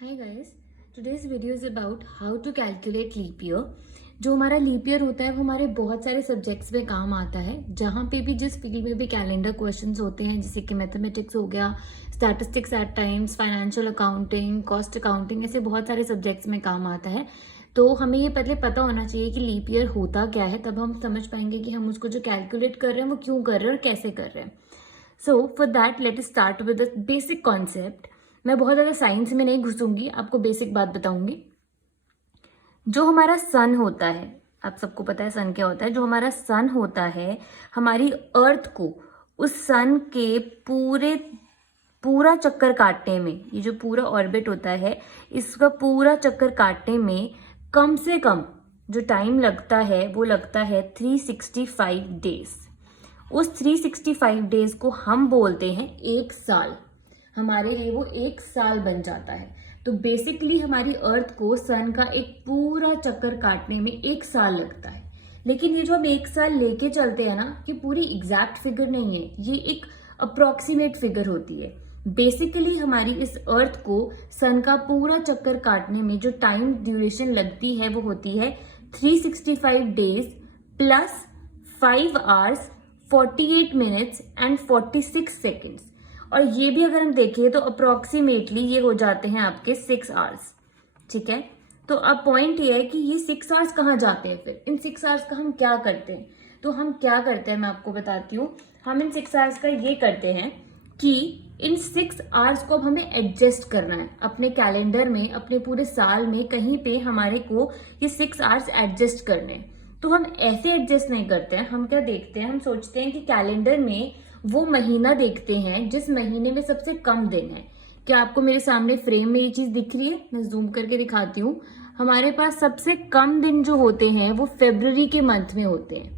Hi guys, today's video is about how to calculate leap year. जो हमारा leap year होता है वो हमारे बहुत सारे सब्जेक्ट्स में काम आता है. जहाँ पे भी जिस फील्ड में भी कैलेंडर क्वेश्चंस होते हैं, जैसे कि मैथमेटिक्स हो गया, statistics at times, financial accounting, cost accounting, ऐसे बहुत सारे सब्जेक्ट्स में काम आता है. तो हमें ये पहले पता होना चाहिए कि लीप ईयर होता क्या है, तब हम समझ पाएंगे कि हम उसको जो कैलकुलेट कर रहे हैं वो क्यों कर रहे हैं और कैसे कर रहे हैं. So for that let start with the basic concept. मैं बहुत ज़्यादा साइंस में नहीं घुसूंगी, आपको बेसिक बात बताऊंगी. जो हमारा सन होता है, आप सबको पता है सन क्या होता है. जो हमारा सन होता है, हमारी अर्थ को उस सन के पूरा चक्कर काटने में, ये जो पूरा ऑर्बिट होता है, इसका पूरा चक्कर काटने में कम से कम जो टाइम लगता है वो लगता है 365 डेज. उस 365 डेज को हम बोलते हैं एक साल. हमारे लिए वो एक साल बन जाता है. तो बेसिकली हमारी अर्थ को सन का एक पूरा चक्कर काटने में एक साल लगता है. लेकिन ये जो हम एक साल लेके चलते हैं ना, ये पूरी एग्जैक्ट फिगर नहीं है, ये एक अप्रोक्सीमेट फिगर होती है. बेसिकली हमारी इस अर्थ को सन का पूरा चक्कर काटने में जो टाइम ड्यूरेशन लगती है वो होती है 365 days plus 5 hours 48 minutes and 46 seconds. और ये भी अगर हम देखें तो अप्रोक्सीमेटली ये हो जाते हैं आपके 6 आवर्स. ठीक है. तो अब पॉइंट ये है कि ये 6 आवर्स कहाँ जाते हैं. फिर इन 6 आवर्स का हम क्या करते हैं, तो हम क्या करते हैं मैं आपको बताती हूँ. हम इन 6 आवर्स का ये करते हैं कि इन 6 आवर्स को अब हमें एडजस्ट करना है अपने कैलेंडर में, अपने पूरे साल में कहीं पे हमारे को ये 6 आवर्स एडजस्ट करने हैं. तो हम ऐसे एडजस्ट नहीं करते हैं. हम क्या देखते हैं, हम सोचते हैं कि कैलेंडर में वो महीना देखते हैं जिस महीने में सबसे कम दिन है. क्या आपको मेरे सामने फ्रेम में ये चीज दिख रही है? मैं जूम करके दिखाती हूँ. हमारे पास सबसे कम दिन जो होते हैं वो फरवरी के मंथ में होते हैं,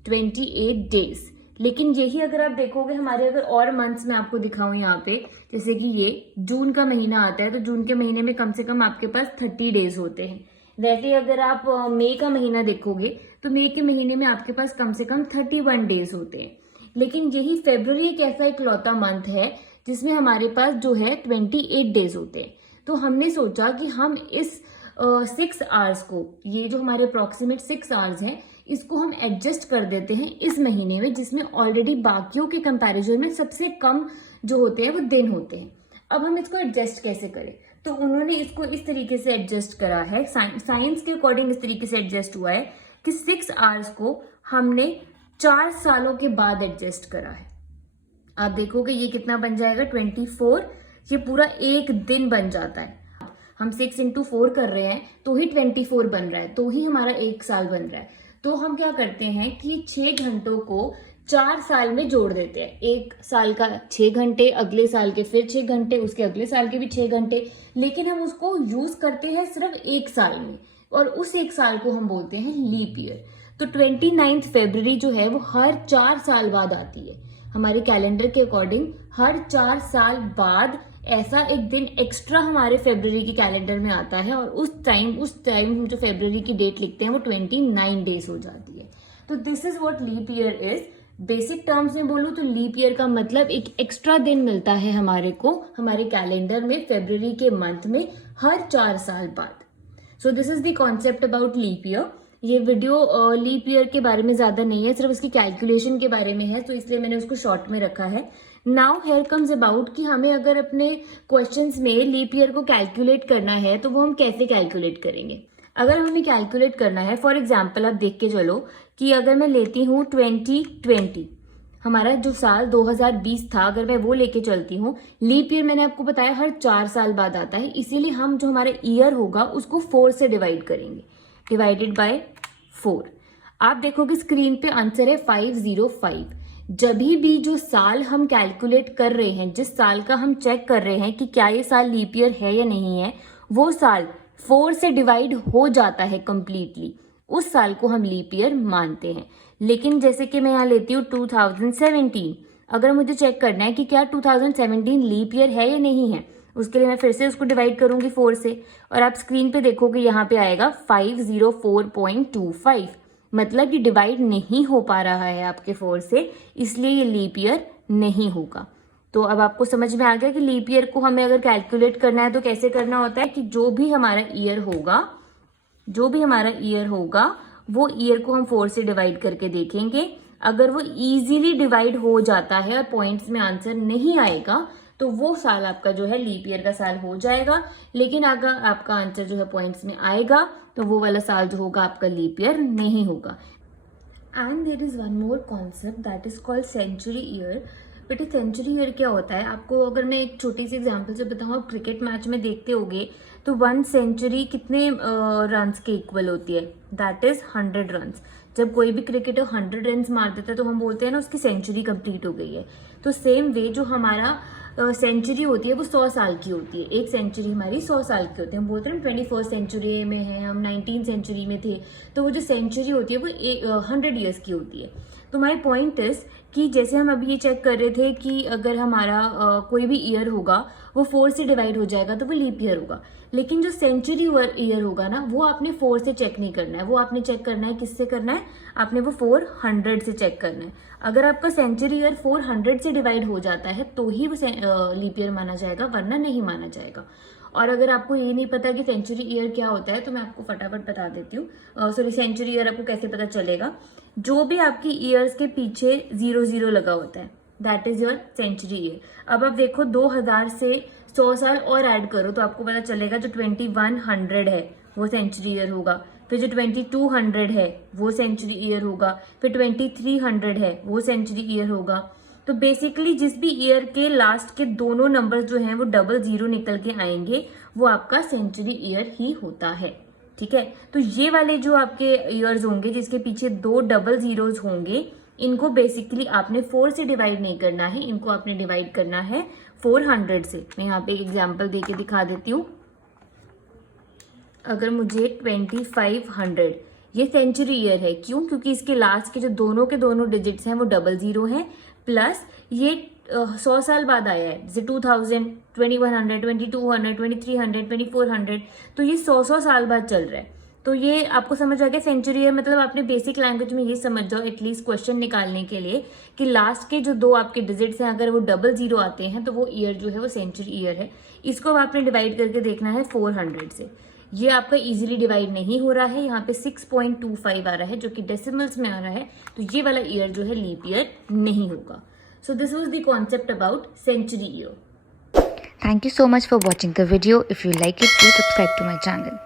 28 डेज. लेकिन यही अगर आप देखोगे हमारे अगर और मंथ्स में आपको दिखाऊं यहाँ पे, जैसे कि ये जून का महीना आता है, तो जून के महीने में कम से कम आपके पास 30 डेज होते हैं. वैसे अगर आप मई का महीना देखोगे तो मई के महीने में आपके पास कम से कम 31 डेज होते हैं. लेकिन यही फरवरी एक ऐसा इकलौता मंथ है जिसमें हमारे पास जो है 28 डेज होते हैं. तो हमने सोचा कि हम इस 6 आवर्स को, ये जो हमारे अप्रोक्सीमेट 6 आवर्स हैं, इसको हम एडजस्ट कर देते हैं इस महीने में, जिसमें ऑलरेडी बाकियों के कंपैरिजन में सबसे कम जो होते हैं वो दिन होते हैं. अब हम इसको एडजस्ट कैसे करें, तो उन्होंने इसको इस तरीके से एडजस्ट करा है, साइंस के अकॉर्डिंग इस तरीके से एडजस्ट हुआ है कि 6 आवर्स को हमने 4 सालों के बाद एडजस्ट करा है. आप देखोगे ये कितना बन जाएगा, 24. ये पूरा एक दिन बन जाता है. हम 6 into 4 कर रहे हैं तो ही 24 बन रहा है, तो ही हमारा एक साल बन रहा है. तो हम क्या करते हैं कि 6 घंटों को 4 साल में जोड़ देते हैं. एक साल का 6 घंटे, अगले साल के फिर 6 घंटे, उसके अगले साल के भी 6 घंटे. लेकिन हम उसको यूज करते हैं सिर्फ एक साल में, और उस एक साल को हम बोलते हैं लीप ईयर. तो 29 फरवरी जो है वो हर 4 साल बाद आती है. हमारे कैलेंडर के अकॉर्डिंग हर 4 साल बाद ऐसा एक दिन एक्स्ट्रा हमारे फरवरी की कैलेंडर में आता है, और उस टाइम हम जो फरवरी की डेट लिखते हैं वो 29 डेज हो जाती है. तो this is what leap year is. Basic terms में बोलूँ तो लीप ईयर का मतलब एक एक्स्ट्रा दिन मिलता है हमारे को हमारे कैलेंडर में फरवरी के मंथ में हर 4 साल बाद. So this is the concept about leap year. ये वीडियो लीप ईयर के बारे में ज्यादा नहीं है, सिर्फ उसकी कैलकुलेशन के बारे में है, तो इसलिए मैंने उसको शॉर्ट में रखा है. नाउ हेयर कम्स अबाउट कि हमें अगर अपने क्वेश्चंस में लीप ईयर को कैलकुलेट करना है तो वो हम कैसे कैलकुलेट करेंगे. अगर हमें कैलकुलेट करना है, फॉर एग्जाम्पल आप देख के चलो कि अगर मैं लेती हूँ 2020, हमारा जो साल 2020 था, अगर मैं वो लेके चलती हूँ, लीप ईयर मैंने आपको बताया हर 4 साल बाद आता है, इसीलिए हम जो हमारा ईयर होगा उसको 4 से डिवाइड करेंगे, डिवाइडेड बाय 4. आप देखोगे स्क्रीन पे आंसर है 505. जब भी जो साल हम कैलकुलेट कर रहे हैं, जिस साल का हम चेक कर रहे हैं कि क्या ये साल लीप ईयर है या नहीं है, वो साल 4 से डिवाइड हो जाता है कंप्लीटली, उस साल को हम लीप ईयर मानते हैं. लेकिन जैसे कि मैं यहाँ लेती हूँ 2017, अगर मुझे चेक करना है कि क्या 2017 लीप ईयर है या नहीं है, उसके लिए मैं फिर से उसको डिवाइड करूंगी 4 से, और आप स्क्रीन पे देखोगे यहाँ पे आएगा 504.25. मतलब ये डिवाइड नहीं हो पा रहा है आपके 4 से, इसलिए ये लीप ईयर नहीं होगा. तो अब आपको समझ में आ गया कि लीप ईयर को हमें अगर कैलकुलेट करना है तो कैसे करना होता है कि जो भी हमारा ईयर होगा वो ईयर को हम 4 से डिवाइड करके देखेंगे। अगर वो इजीली डिवाइड हो जाता है और पॉइंट्स में आंसर नहीं आएगा तो वो साल आपका जो है लीप ईयर का साल हो जाएगा। लेकिन अगर आपका आंसर जो है पॉइंट्स में आएगा तो वो वाला साल जो होगा आपका लीप ईयर नहीं होगा। And there is one more concept that is called century year. बेटे सेंचुरी ईयर क्या होता है, आपको अगर मैं एक छोटी सी एग्जांपल से बताऊं, आप क्रिकेट मैच में देखते होगे तो 1 सेंचुरी कितने रन्स के इक्वल होती है, दैट इज 100 रन्स। जब कोई भी क्रिकेटर 100 रन्स मार देता है तो हम बोलते हैं ना उसकी सेंचुरी कंप्लीट हो गई है। तो सेम वे जो हमारा सेंचुरी होती है वो 100 साल की होती है। एक सेंचुरी हमारी 100 साल की होती है। हम बोलते हैं 21st सेंचुरी में है, हम 19th सेंचुरी में थे, तो वो जो सेंचुरी होती है वो 100 ईयर्स की होती है। तो माई पॉइंट इज कि जैसे हम अभी ये चेक कर रहे थे कि अगर हमारा कोई भी ईयर होगा वो 4 से डिवाइड हो जाएगा तो वो लीप ईयर होगा। लेकिन जो सेंचुरी ईयर होगा ना वो आपने 4 से चेक नहीं करना है, वो आपने चेक करना है किससे करना है, आपने वो 400 से चेक करना है। अगर आपका सेंचुरी ईयर 400 से डिवाइड हो जाता है तो ही वो लीप ईयर माना जाएगा, वरना नहीं माना जाएगा। और अगर आपको ये नहीं पता कि सेंचुरी ईयर क्या होता है तो मैं आपको फटाफट बता देती हूँ। सॉरी, सेंचुरी ईयर आपको कैसे पता चलेगा, जो भी आपकी ईयर्स के पीछे 00 लगा होता है that is your century year. अब आप देखो 2000 से 100 साल और ऐड करो तो आपको पता चलेगा जो 2100 है वो सेंचुरी ईयर होगा, फिर जो 2200 है वो सेंचुरी ईयर होगा, फिर 2300 है वो सेंचुरी ईयर होगा। तो बेसिकली जिस भी ईयर के लास्ट के दोनों नंबर जो हैं वो 00 निकल के आएंगे वो आपका सेंचुरी ईयर ही होता है। ठीक है, तो ये वाले जो आपके ईयर्स होंगे जिसके पीछे 2 00 होंगे, इनको बेसिकली आपने 4 से डिवाइड नहीं करना है, इनको आपने डिवाइड करना है 400 से। मैं यहाँ पे एक एग्जाम्पल देके दिखा देती हूँ। अगर मुझे 2500, ये सेंचुरी ईयर है, क्यों, क्योंकि इसके लास्ट के जो दोनों डिजिट्स हैं वो 00 हैं, प्लस ये 100 साल बाद आया है, जैसे 2000, 2100, 2200, 2300, 2400, तो ये 100 साल बाद चल रहा है। तो ये आपको समझ आ गया सेंचुरी ईयर मतलब आपने बेसिक लैंग्वेज में ये समझ जाओ एटलीस्ट क्वेश्चन निकालने के लिए कि लास्ट के जो 2 आपके डिजिट्स हैं अगर वो 00 आते हैं तो वो ईयर जो है वो सेंचुरी ईयर है। इसको आपने डिवाइड करके देखना है 400 से। ये आपका इजीली डिवाइड नहीं हो रहा है, यहाँ पे 6.25 आ रहा है जो कि डेसिमल्स में आ रहा है, तो ये वाला ईयर जो है लीप ईयर नहीं होगा। So this was the concept about century year. Thank you so much for watching the video. If you like it, do subscribe to my channel.